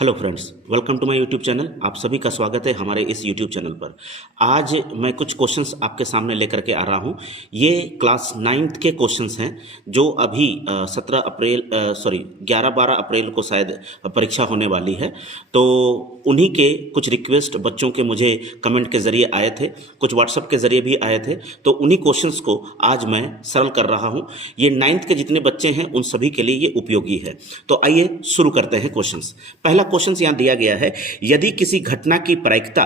Hello friends, welcome to my YouTube channel. आप सभी का स्वागत है हमारे इस यूट्यूब चैनल पर। आज मैं कुछ क्वेश्चंस आपके सामने लेकर के आ रहा हूं। ये क्लास 9th के क्वेश्चंस हैं जो अभी 11-12 अप्रैल को शायद परीक्षा होने वाली है। तो उन्हीं के कुछ रिक्वेस्ट बच्चों के मुझे कमेंट के ज़रिए आए थे, कुछ व्हाट्सएप के ज़रिए भी आए थे। तो उन्हीं क्वेश्चंस को आज मैं सरल कर रहा हूं। ये 9th के जितने बच्चे हैं उन सभी के लिए ये उपयोगी है। तो आइए शुरू करते हैं क्वेश्चंस। पहला क्वेश्चन यहां दिया गया है, यदि किसी घटना की प्रायिकता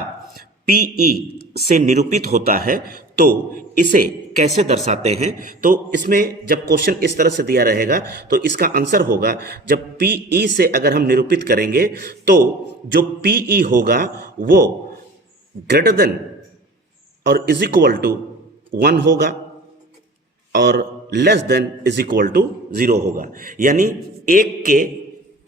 पीई से निरूपित होता है तो इसे कैसे दर्शाते हैं। तो इसमें जब क्वेश्चन इस तरह से दिया रहेगा तो इसका आंसर होगा, जब पीई से अगर हम निरूपित करेंगे तो जो पीई होगा वो greater than or is equal to 1 होगा और less than is equal to 0 होगा। यानी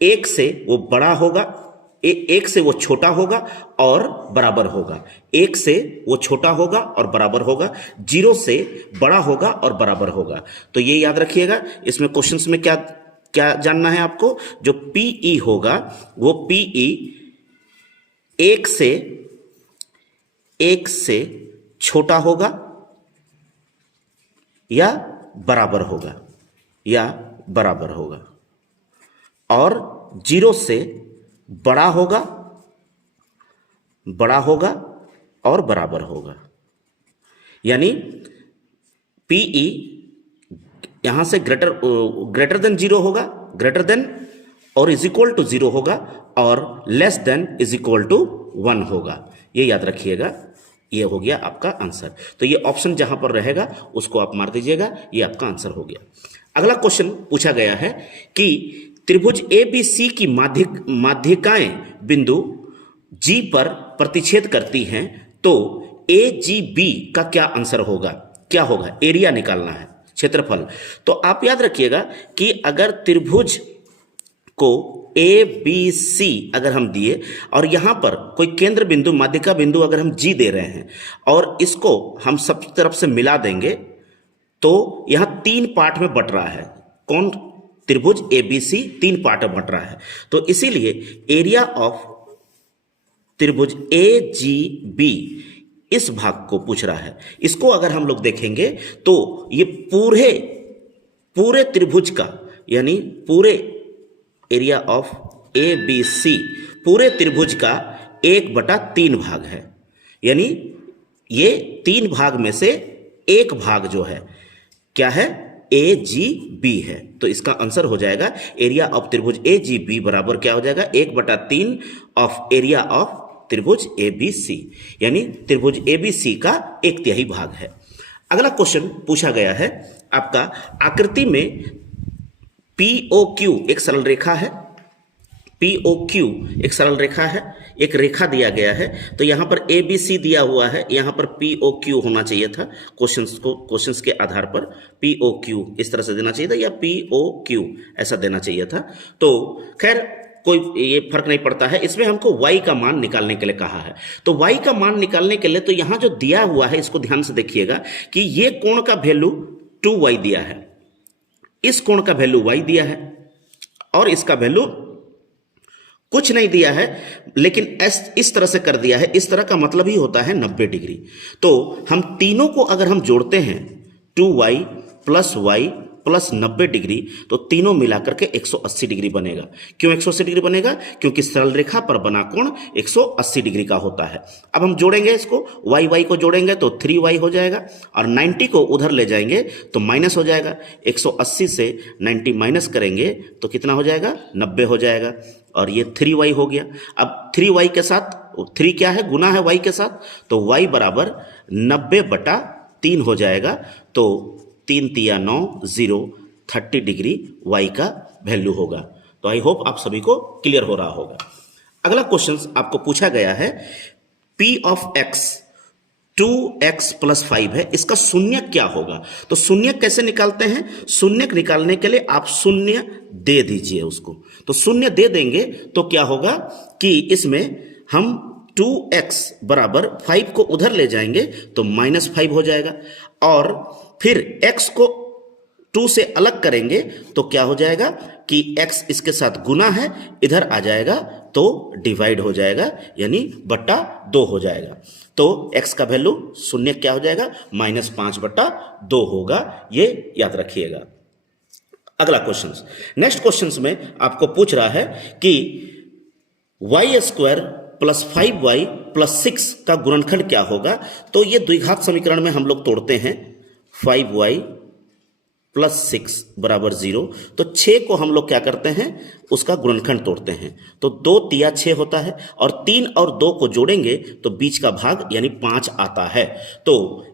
एक से वो बड़ा होगा, एक से वो छोटा होगा और बराबर होगा। एक से वो छोटा होगा और बराबर होगा, 0 से बड़ा होगा और बराबर होगा। तो ये याद रखिएगा। इसमें क्वेश्चंस में क्या क्या जानना है आपको, जो पीई होगा वो पीई एक से छोटा होगा या बराबर होगा और 0 से बड़ा होगा और बराबर होगा। यानी पीई यहां से ग्रेटर देन 0 होगा, greater than or is equal to 0 होगा और less than is equal to 1 होगा। ये याद रखिएगा। ये हो गया आपका आंसर। तो ये ऑप्शन जहां पर रहेगा उसको आप मार दीजिएगा, ये आपका आंसर हो गया। अगला क्वेश्चन पूछा गया है कि त्रिभुज ABC की माध्यिकाएं बिंदु G पर प्रतिच्छेद करती हैं, तो AGB का क्या आंसर होगा, क्या होगा। एरिया निकालना है, क्षेत्रफल। तो आप याद रखिएगा कि अगर त्रिभुज को ABC अगर हम दिए और यहां पर कोई केंद्र बिंदु, माध्यिका बिंदु अगर हम G दे रहे हैं और इसको हम सब तरफ से मिला देंगे तो यहां 3 पार्ट में बट रहा है। कौन? त्रिभुज ABC 3 पार्ट में बट रहा है। तो इसीलिए एरिया ऑफ त्रिभुज AGB इस भाग को पूछ रहा है। इसको अगर हम लोग देखेंगे तो ये पूरे त्रिभुज का, यानी पूरे एरिया ऑफ ABC पूरे त्रिभुज का 1/3 भाग है। यानी ये 3 भाग में से एक भाग जो है क्या है, AGB है। तो इसका आंसर हो जाएगा एरिया ऑफ त्रिभुज AGB बराबर क्या हो जाएगा, 1/3 ऑफ एरिया ऑफ त्रिभुज ABC। यानी त्रिभुज ABC का 1/3 भाग है। अगला क्वेश्चन पूछा गया है आपका, आकृति में POQ एक सरल रेखा है, POQ एक सरल रेखा है, एक रेखा दिया गया है। तो यहां पर ABC दिया हुआ है, यहां पर POQ होना चाहिए था। क्वेश्चंस के आधार पर POQ इस तरह से देना चाहिए था या POQ ऐसा देना चाहिए था। तो खैर कोई ये फर्क नहीं पड़ता है। इसमें हमको y का मान निकालने के लिए कहा है। तो y का मान निकालने के लिए तो यहां जो दिया हुआ है इसको ध्यान से देखिएगा कि ये कोण का वैल्यू 2y दिया है, इस कोण का वैल्यू y दिया है और इसका वैल्यू कुछ नहीं दिया है, लेकिन इस तरह से कर दिया है। इस तरह का मतलब ही होता है 90 डिग्री। तो हम तीनों को अगर हम जोड़ते हैं 2y plus y plus 90 degree, तो तीनों मिलाकर के 180 डिग्री बनेगा। क्यों 180 डिग्री बनेगा? क्योंकि सरल रेखा पर बना कोण 180 डिग्री का होता है। अब हम जोड़ेंगे इसको, y को जोड़ेंगे तो 3y हो जाएगा और 90 को उधर ले जाएंगे तो माइनस हो जाएगा। 180 से 90 माइनस करेंगे तो कितना हो जाएगा, 90 हो जाएगा और ये 3y हो गया। अब 3y के साथ 3 क्या है, गुना है y के साथ, तो y बराबर 90/3 हो जाएगा। तो 3 तिया 9 0 30 डिग्री y का वैल्यू होगा। तो आई होप आप सभी को क्लियर हो रहा होगा। अगला क्वेश्चन आपको पूछा गया है, P of x 2x + 5 है, इसका शून्य क्या होगा। तो शून्य कैसे निकालते हैं? शून्य निकालने के लिए आप शून्य दे दीजिए उसको। तो शून्य दे देंगे तो क्या होगा कि इसमें हम 2x बराबर 5 को उधर ले जाएंगे तो -5 हो जाएगा और फिर x को 2 से अलग करेंगे तो क्या हो जाएगा कि x इसके साथ गुना है, इधर आ जाएगा तो डिवाइड हो जाएगा, यानी बट्टा 2 हो जाएगा। तो x का वैल्यू शून्य क्या हो जाएगा, -5/2 होगा, ये याद रखिएगा। अगला क्वेश्चन, नेक्स्ट क्वेश्चन में आपको पूछ रहा है कि y² + 5y + 6 का गुणनखंड क्या होगा। तो ये द्विघात समीकरण में हम लोग तोड़ते हैं, 5y + 6 = 0। तो 6 को हम लोग क्या करते हैं, उसका गुणनखंड तोड़ते हैं। तो 2 × 6 होता है, और 3 और 2 को जोड़ेंगे तो बीच का भाग यानी 5 आता है। तो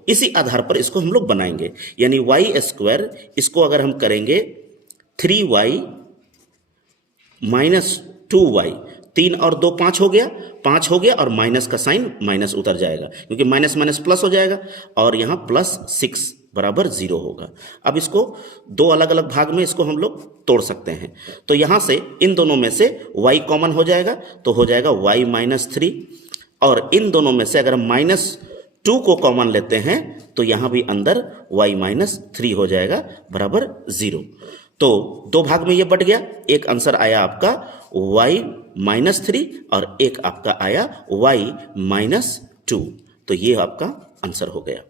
इसी आधार पर इसको हम लोग बनाएंगे, यानी y², इसको अगर हम करेंगे 3y - 2y, 3 और 2 5 हो गया, 5 हो गया, और माइनस का साइन माइनस उतर जाएगा, क्योंकि माइनस माइनस प्लस हो जाएगा, और यहां +6 = 0 होगा। अब इसको 2 अलग अलग भाग में इसको हम लोग तोड़ सकते हैं। तो यहां से इन दोनों में से y कॉमन हो जाएगा, तो हो जाएगा y - 3, और इन दोनों में से अगर -2 को कॉमन लेते हैं तो यहां भी अंदर y - 3 हो जाएगा, बराबर 0। तो 2 भाग में ये बट गया, एक आंसर आया आपका y - 3 और एक आपका आया y - 2। तो ये आपका आंसर हो गया।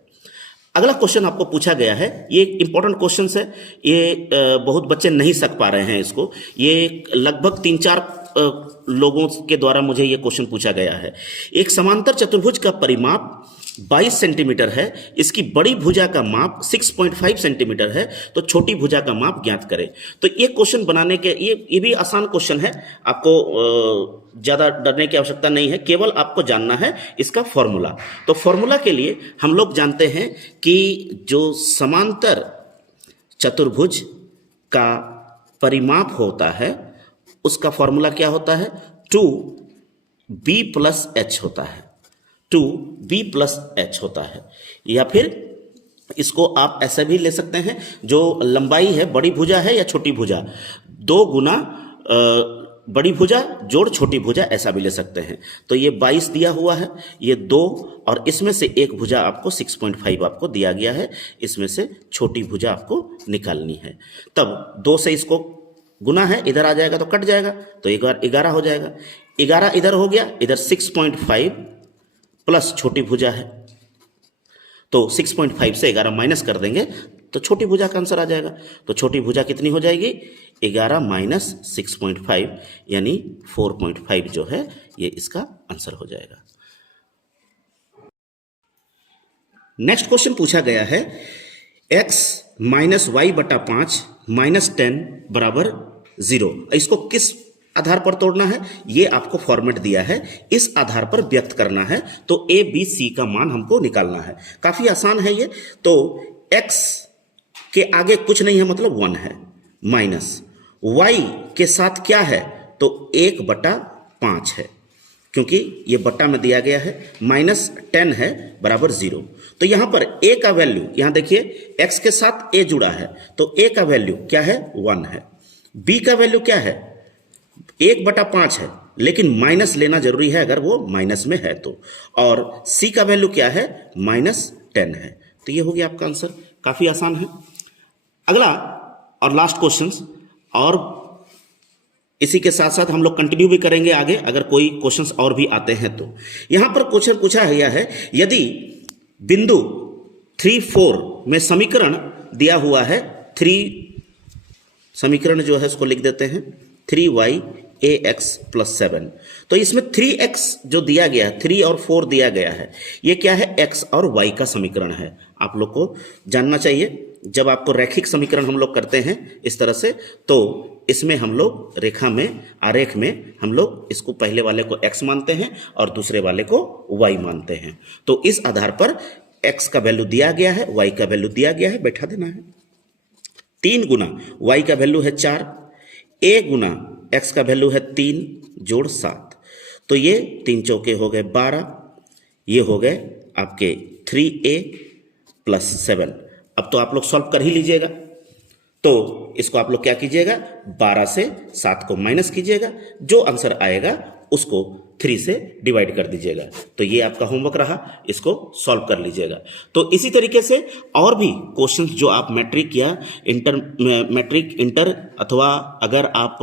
अगला क्वेश्चन आपको पूछा गया है, ये एक इंपॉर्टेंट क्वेश्चन है, ये बहुत बच्चे नहीं सक पा रहे हैं इसको। ये लगभग 3-4 लोगों के द्वारा मुझे ये क्वेश्चन पूछा गया है। एक समांतर चतुर्भुज का परिमाप 22 सेंटीमीटर है, इसकी बड़ी भुजा का माप 6.5 सेंटीमीटर है, तो छोटी भुजा का माप ज्ञात करें। तो ये क्वेश्चन बनाने के ये भी आसान क्वेश्चन है, आपको ज़्यादा डरने की आवश्यकता नहीं है, केवल आपको जानना है इसका फॉर्मूला। तो फॉर्मूला के लिए हम लोग जानते हैं कि जो समांतर चतुर्भुज का परिमाप होता है उसका फॉर्मूला क्या होता है, 2b + h होता है, 2b + h होता है। या फिर इसको आप ऐसा भी ले सकते हैं, जो लंबाई है, बड़ी भुजा है या छोटी भुजा, 2 गुना बड़ी भुजा जोड़ छोटी भुजा, ऐसा भी ले सकते हैं। तो ये 22 दिया हुआ है, ये 2, और इसमें से एक भुजा आपको 6.5 आपको दिया गया है, इसमें से छोटी भुजा आपको निकालनी है। तब 2 से इसको गुना है, इधर आ जाएगा तो कट जाएगा, तो 11 हो जाएगा। 11 इधर हो गया, इधर 6.5 प्लस छोटी भुजा है, तो 6.5 से 11 माइनस कर देंगे तो छोटी भुजा का आंसर आ जाएगा। तो छोटी भुजा कितनी हो जाएगी, 11 - 6.5 यानी 4.5 जो है ये इसका आंसर हो जाएगा। नेक्स्ट क्वेश्चन पूछा गया है, x - y/5 - 10 = 0। इसको किस आधार पर तोड़ना है, ये आपको फॉर्मेट दिया है, इस आधार पर व्यक्त करना है। तो a b c का मान हमको निकालना है, काफी आसान है ये। तो x के आगे कुछ नहीं है, मतलब 1 है, माइनस y के साथ क्या है, तो 1/5 है, क्योंकि ये बट्टा में दिया गया है, -10 है, बराबर 0। तो यहां पर a का वैल्यू, यहां देखिए x के साथ a जुड़ा है, तो a का वैल्यू क्या है, 1 है। b का वैल्यू क्या है, 1/5 है, लेकिन माइनस लेना जरूरी है अगर वो माइनस में है तो। और c का वैल्यू क्या है, -10 है। तो ये हो गया आपका आंसर, काफी आसान है। अगला और लास्ट क्वेश्चन, और इसी के साथ साथ हम लोग कंटिन्यू भी करेंगे आगे, अगर कोई क्वेश्चंस और भी आते हैं तो। यहां पर क्वेश्चन पूछा गया है, यदि बिंदु 3, 4 में समीकरण दिया हुआ है, 3 समीकरण जो है उसको लिख देते हैं, 3y ax + 7। तो इसमें 3x जो दिया गया है, 3 और 4 दिया गया है, ये क्या है, x और y का समीकरण है। आप लोग को जानना चाहिए, जब आपको रैखिक समीकरण हम लोग करते हैं इस तरह से, तो इसमें हम लोग रेखा में, आरेख में हम लोग इसको पहले वाले को x मानते हैं और दूसरे वाले को y मानते हैं। तो इस आधार पर x का वैल्यू दिया गया है, y का वैल्यू दिया गया है, बैठा देना है। 3 गुना y का वैल्यू है 4, a गुना x का वैल्यू है 3 जोड़ 7, तो ये 3 चौके हो गए 12, ये हो गए आपके 3a + 7। अब तो आप लोग सॉल्व कर ही लीजिएगा। तो इसको आप लोग क्या कीजिएगा, 12 से 7 को माइनस कीजिएगा, जो आंसर आएगा उसको 3 से डिवाइड कर दीजिएगा। तो ये आपका होमवर्क रहा, इसको सॉल्व कर लीजिएगा। तो इसी तरीके से और भी क्वेश्चंस जो आप मैट्रिक या इंटर अथवा अगर आप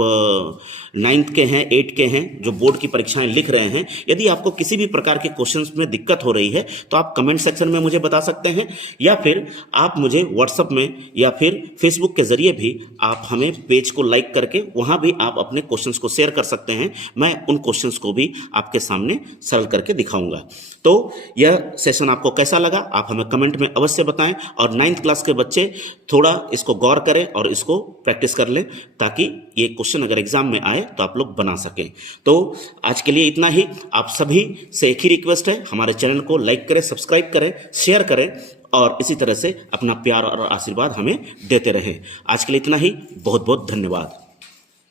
9th के हैं, 8 के हैं, जो बोर्ड की परीक्षाएं लिख रहे हैं, यदि आपको किसी भी प्रकार के क्वेश्चंस में दिक्कत हो रही है तो आप कमेंट सेक्शन में मुझे बता सकते हैं, या फिर आप मुझे व्हाट्सएप में या फिर फेसबुक के जरिए भी आप हमें पेज को लाइक करके वहां भी आप अपने क्वेश्चंस को शेयर कर सकते हैं। मैं उन क्वेश्चंस को भी आपके सामने सरल करके दिखाऊंगा। तो यह सेशन आपको कैसा लगा आप हमें कमेंट में अवश्य बताएं, और 9th क्लास के बच्चे थोड़ा इसको गौर करें और इसको प्रैक्टिस कर लें, ताकि ये क्वेश्चन अगर एग्जाम में आए तो आप लोग बना सकें। तो आज के लिए इतना ही। आप सभी से एक ही रिक्वेस्ट है, हमारे चैनल को लाइक करें, सब्सक्राइब करें, शेयर करें, और इसी तरह से अपना प्यार और आशीर्वाद हमें देते रहें। आज के लिए इतना ही। बहुत बहुत धन्यवाद।